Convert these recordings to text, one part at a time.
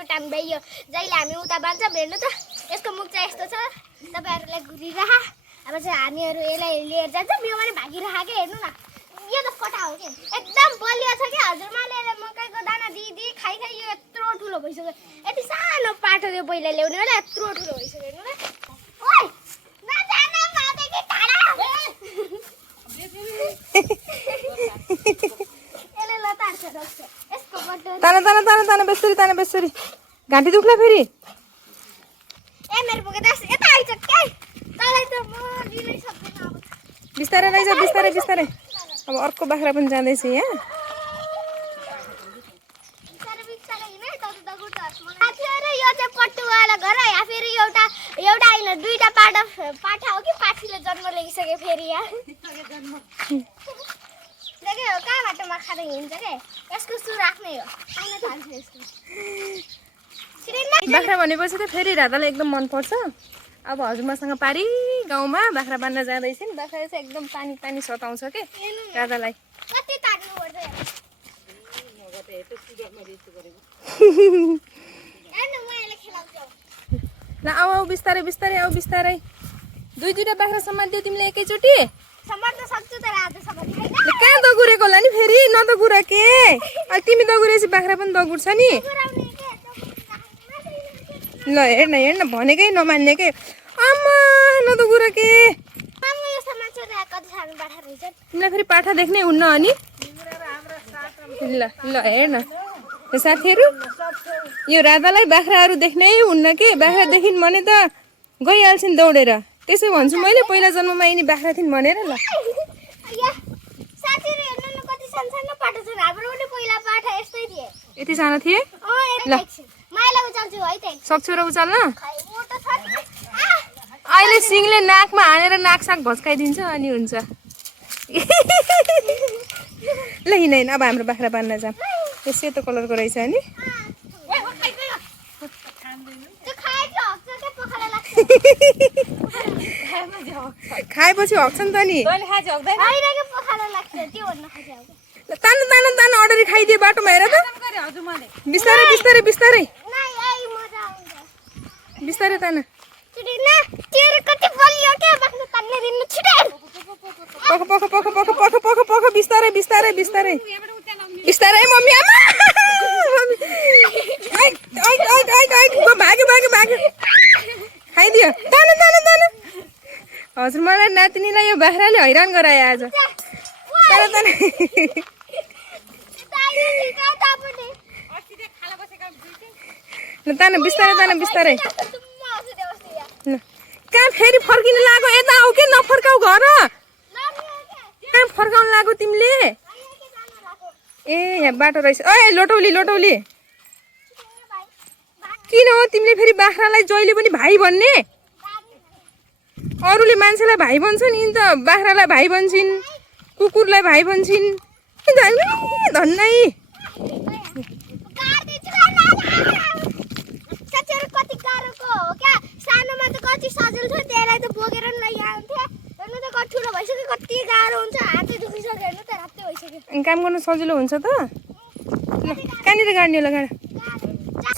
फेरीको time भइयो जहिले हामी उता बान्छ भेट्नु त यसको मुख चाहिँ यस्तो छ तपाईहरुलाई घुरिरहा अब चाहिँ हामीहरु यसलाई लिएर जान्छौँ यो भने भागिरहा के हेर्नु न यो त फटा हो के एकदम बलिया छ के हजुरमाले मकैको दाना दिदी खाइ खाइ यो यत्रो ठुलो भइसक्यो यति सानो पाटो यो पहिला ल्याउने होला यत्रो ठुलो भइसक्यो हेर्नु न ओइ नजान मादेखि टाढा यसले लतार्छ डक्छ यसको बट्टो ताना बेसरी घाँटी दुख्ला फेरि ए मेरो बुके दास यता आइछ के तँलाई त म दिनै सक्दिन अब बिस्तारै लैजा बिस्तारै अब अर्को बाख्रा पनि जाँदैछ यहाँ यो चाहिँ पट्टुवाला घर है या फेरि एउटा होइन दुईटा पाठा हो कि पाठीले जन्म लिइसक्यो फेरि यहाँ देख्यो कहाँबाट माखाले हिँड्छ के यसको सुर आफ्नै हो आउन थाल्छ यसको बाख्रा भनेपछि त फेरि राधालाई एकदम मनपर्छ अब हजुरमासँग पारी गाउँमा बाख्रा बाँध्न जाँदैछन् बाख्राले चाहिँ एकदम पानी सताउँछ के राधालाई कति ताड्नु पर्छ ल आऊ बिस्तारै आऊ बिस्तारै दुईटा बाख्रा समात्दियो तिमीले एकैचोटि समात्न सक्छु तर आजसम्म छैन कहाँ दगुरेको होला नि फेरि नदगुरा के तिमी दगुरेपछि बाख्रा पनि दगुर्छ नि ल हेर्न भनेकै नमान्ने के आमा नदगुरा के तिमीलाई फेरि पाठा देख्नै हुन्न अनि ल हेर्न साथीहरू यो राधालाई बाख्राहरू देख्नै हुन्न के बाख्रा देखिन् भने त गइहाल्छन् दौडेर त्यसै भन्छु मैले पहिला जन्ममा यिनी बाख्रा थिइन् भनेर ल यति सानो थिए ल सक्छु र उचाल्न अहिले सिङले नाकमा हानेर नाकसाक भस्काइदिन्छ अनि हुन्छ ल हिँड अब हाम्रो बाख्रा बाँध्न जाऊँ यो सेतो कलरको रहेछ नि खाएपछि हक्छ नि त नि तानो अडरी खाइदियो बाटोमा हेर त बिस्तारै तान पख बिस्तारै मम्मी आमा भाग्यो खाइदियो तान हजुर मलाई नातिनीलाई यो बाख्राले हैरान गरायो आज तान बिस्तारै कहाँ फेरि फर्किनु लाग्यो यता आऊ के नफर्काऊ घर कहाँ फर्काउनु लाग्यो तिमीले ए यहाँ बाटो रहेछ ओए लोटौली किन हो तिमीले फेरि बाख्रालाई जहिले पनि भाइ भन्ने अरूले मान्छेलाई भाइ भन्छन् यिनी त बाख्रालाई भाइ भन्छन् कुकुरलाई भाइ भन्छन् धन्नै सानोमा त कति सजिलो थियो त्यसलाई त बोकेर लैहाल्थ्यो हेर्नु त कति ठुलो भइसक्यो कति गाह्रो हुन्छ हातै दुखिसक्यो हेर्नु त रातै भइसक्यो काम गर्नु सजिलो हुन्छ त कहाँनिर गाड्ने होला गाडा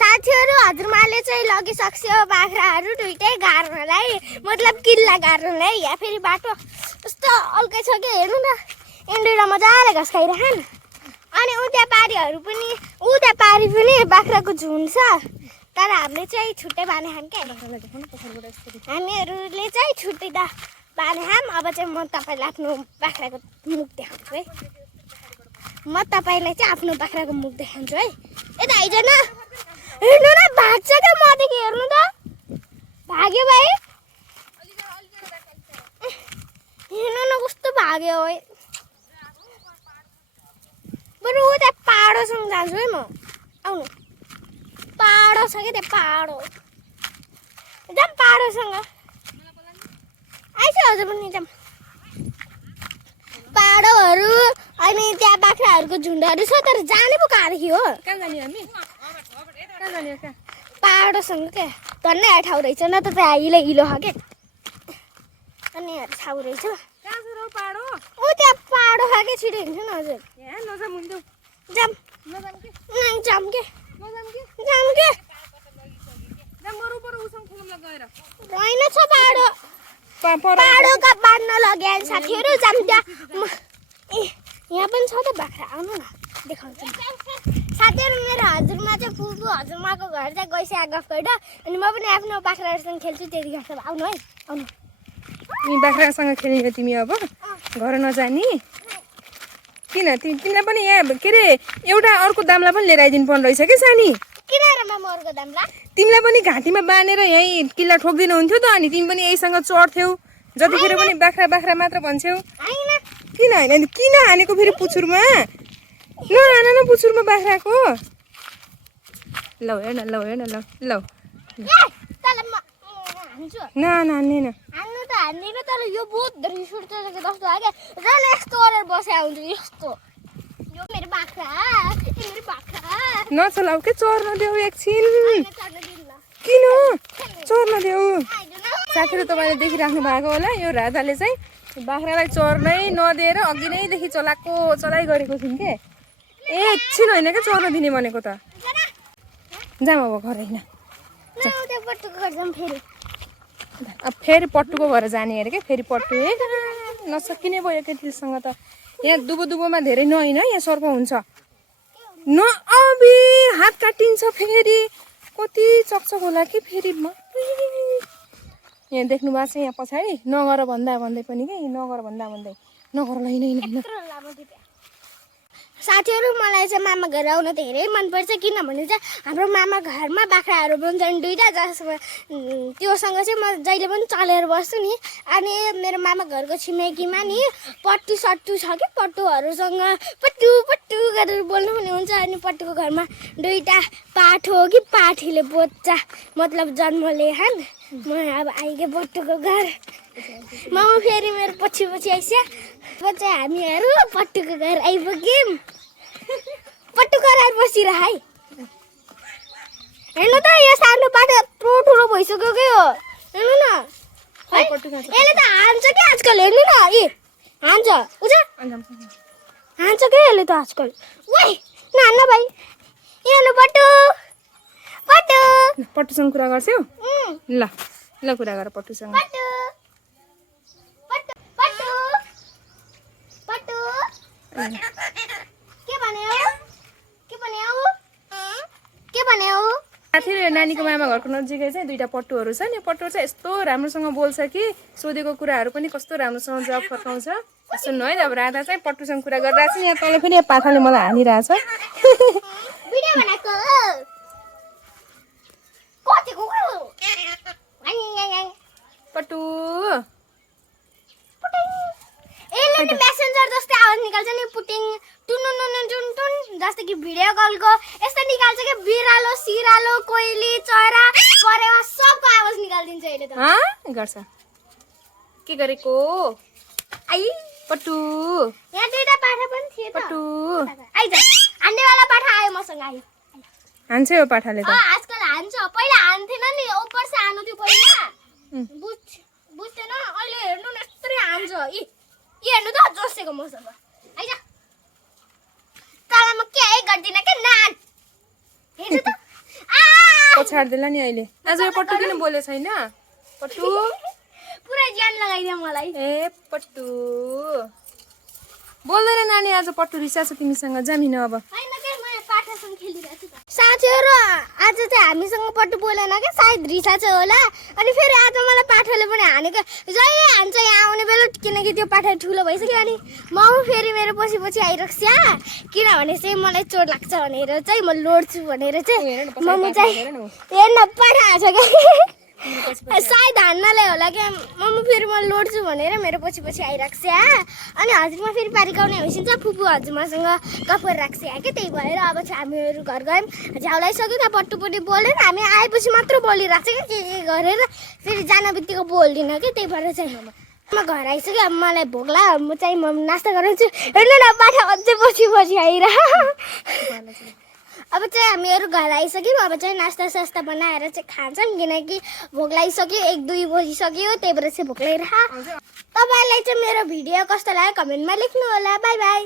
साथीहरू हजुरमाले चाहिँ लगिसक्यो बाख्राहरू दुइटै गाड्नलाई मतलब किल्ला गाड्नलाई या फेरि बाटो कस्तो अल्कै छ कि हेर्नु न इन्डुरा मजाले घाँस खाइरहन् अनि उता पारी पनि बाख्राको झुन्ड छ तर हामीले चाहिँ छुट्टै बाँधेछौँ क्या हामीहरूले चाहिँ छुट्टै बाँधेछौँ अब चाहिँ म तपाईँलाई आफ्नो बाख्राको मुख देखाउँछु है म तपाईँलाई चाहिँ आफ्नो बाख्राको मुख देखाउँछु है यता आइज न हेर्नु न भाग्छ क्या मदेखि हेर्नु त भाग्यो भाइ हेर्नु न कस्तो भाग्यो है बरु उता पाहाडोसँग जान्छु है म आउनु पाहाडो छ क्या त्यहाँ पाहाडो एकदम पाहाडोसँग आइस हजुर पनि एकदम पाहाडोहरू अनि त्यहाँ बाख्राहरूको झुन्डहरू छ तर जाने पो कहाँदेखि हो पाहाडोसँग क्या धन्नै ठाउँ रहेछ न त त्यहाँ हिलो छ क्या अनि ठाउँ रहेछ ऊ त्यहाँ पाहाडो छ क्या छिटो हिँड्छु न हजुर जाम के रहेनछ पाडो पाडोका बाँध्न लगे साथीहरू जाम त्यहाँ यहाँ पनि छ त बाख्रा आउनु न देखाउँछु साथीहरू मेरो हजुरमा चाहिँ फुपू हजुरमाको घर चाहिँ गइसक्यो गफ गरेर अनि म पनि आफ्नो बाख्राहरूसँग खेल्छु त्यतिखेर सब आउनु है आउनु तिमी बाख्रासँग खेल्ने तिमी अब घर नजाने किन तिमीलाई पनि यहाँ के अरे एउटा अर्को दामलाई पनि लिएर आइदिनु पर्ने रहेछ कि सानी किन र मामा अर्को दामला तिमीलाई पनि घाँटीमा बाँधेर यहीँ किल्ला ठोक्दिनु हुन्थ्यो त अनि तिमी पनि यहीसँग चढ्थ्यौ जतिखेर पनि बाख्रा बाख्रा मात्र भन्छौ किन होइन किन हानेको फेरि पुछुरमा नहान न पुछुरमा बाख्राको ल हेर्न ल हेर्न ल ल नान्दैन हान्नु त हान्दिनँ तर यो बहुत रिस उठ्छ जस्तो लाग्यो जसले यस्तो गरेर बसे आउँछु यस्तो यो मेरो बाख्रा नचलाऊ के चर्न देऊ एकछिन किन चर्न देऊ साथीहरू तपाईँले देखिराख्नु भएको होला यो राधाले चाहिँ बाख्रालाई चर्नै नदिएर अघि नैदेखि चलाइ गरेको थियौँ के एकछिन होइन क्या चर्न दिने भनेको त जाम अब घर होइन अब फेरि पट्टुको घर जाने अरे क्या फेरि पट्टु नसकिने भयो केटीसँग त यहाँ दुबोमा धेरै नहोइन यहाँ सर्प हुन्छ न अबि हात काटिन्छ फेरि कति चकचक होला कि फेरि यहाँ देख्नु भएको छ यहाँ पछाडि नगर भन्दै पनि कि नगर भन्दै नगर होइन साथीहरू मलाई चाहिँ मामा घर आउन धेरै मनपर्छ किनभने चाहिँ हाम्रो मामा घरमा बाख्राहरू हुन्छन् दुईवटा जसमा त्योसँग चाहिँ म जहिले पनि चलेर बस्छु नि अनि मेरो मामा घरको छिमेकीमा नि पट्टु सट्टु छ कि पट्टुहरूसँग पट्टु गरेर बोल्नु पनि हुन्छ अनि पट्टुको घरमा दुईवटा पाठ हो कि पाठीले बोच्चा मतलब जन्म लिएछन् म अब आइगएँ पट्टुको घर मामा फेरि मेरो पछि आइस्या चाहिँ हामीहरू पट्टुको घर आइपुग्यौँ पट्टु कराएर बसिरह है हेर्नु त यो सानो पाठो यत्रो ठुलो भइसक्यो के हो हेर्नु न यसले त हान्छ कि आजकल हेर्नु न हान्छ हान्छ के यसले त आजकल ओइ नान्न भाइ हेर्नु पट्टुसँग कुरा गर्छौ ल कुरा गर पट्टुसँग साथीहरू नानीको मामा घरको नजिकै चाहिँ दुईवटा पट्टुहरू छ नि पट्टु चाहिँ यस्तो राम्रोसँग बोल्छ कि सोधेको कुराहरू पनि कस्तो राम्रोसँग जवाफ फर्काउँछ सुन्नु है अब राधा चाहिँ पट्टुसँग कुरा गरिरहेको छ यहाँ तल फेरि पाठाले मलाई हानिरहेछ पट्टु मेसेन्जर जस्तै आवाज निकाल्छ नि पुटिङ टुन जस्तै कि भिडियो कलको यस्तो निकाल्छ कि बिरालो सिरालो कोइली चरा परेवा सबको आवाज निकालिदिन्छ अहिले त गर्छ के गरेको आई पट्टु यहाँ दुईटा पाठा पनि थियो त पट्टु आइज हान्नेवाला पाठा आयो मसँग आयो हान्छ यो पाठाले त आजकल हान्छ पहिला हान्थेन नि ऊपर से हान्नु थियो पहिला बुझ्थेन अहिले हेर्नु न यस्तै हान्छ हेर्नु त जोसेको मसँग आइज तल म केही गर्दिन के नान हेर्नु त पछाड्देला नि अहिले आज यो पट्टु किन बोले छैन पट्टु पुरै ज्यान लगाइदियो मलाई ए पट्टु बोल्दैन नानी आज पट्टु रिसाछ तिमीसँग जामिन अब हैन के म पाठासँग खेलिरहेछु त साथीहरु आज चाहिँ हामीसँग पट्टु बोलेन के सायद रिसाछ होला अनि फेरि आज मलाई पाठाले पनि हानेको जहिले हान्छ यहाँ आउने बेला किनकि त्यो पाठा ठुलो भइसक्यो अनि म फेरि मेरो पछि आइरक्छ किनभने चाहिँ मलाई चोट लाग्छ भनेर चाहिँ म लोड्छु भनेर चाहिँ मम्मी चाहिँ हेर्न पाठा छ के सायद हान्नलाई होला क्या मम्मी फेरि म लोड्छु भनेर मेरो पछि आइराख्छ अनि हजुरमा फेरि पारिकाउने भइसिन्छ फुपू हजुरमासँग गफ गरिराख्छ के त्यही भएर अब चाहिँ हामीहरू घर गयौँ झ्याउलाइसक्यो त्यहाँ पट्टुपट्टि बोलेर हामी आएपछि मात्र बोलिरहेको छ के गरेर फेरि जान बित्तिकै बोल्दिनँ कि त्यही भएर चाहिँ म घर आइसक्यो अब मलाई भोक लाग्यो म चाहिँ म नास्ता गराउँछु हेर्नु न पाठा अझै पछि आइरह अब चाहिँ हामीहरू घर आइसक्यौँ अब चाहिँ नास्ता बनाएर चाहिँ खान्छौँ किनकि भोक लागिसक्यो 1-2 बजिसक्यो त्यही भएर चाहिँ भोक लागिरह तपाईँलाई चाहिँ मेरो भिडियो कस्तो लाग्यो कमेन्टमा लेख्नु होला बाई बाई।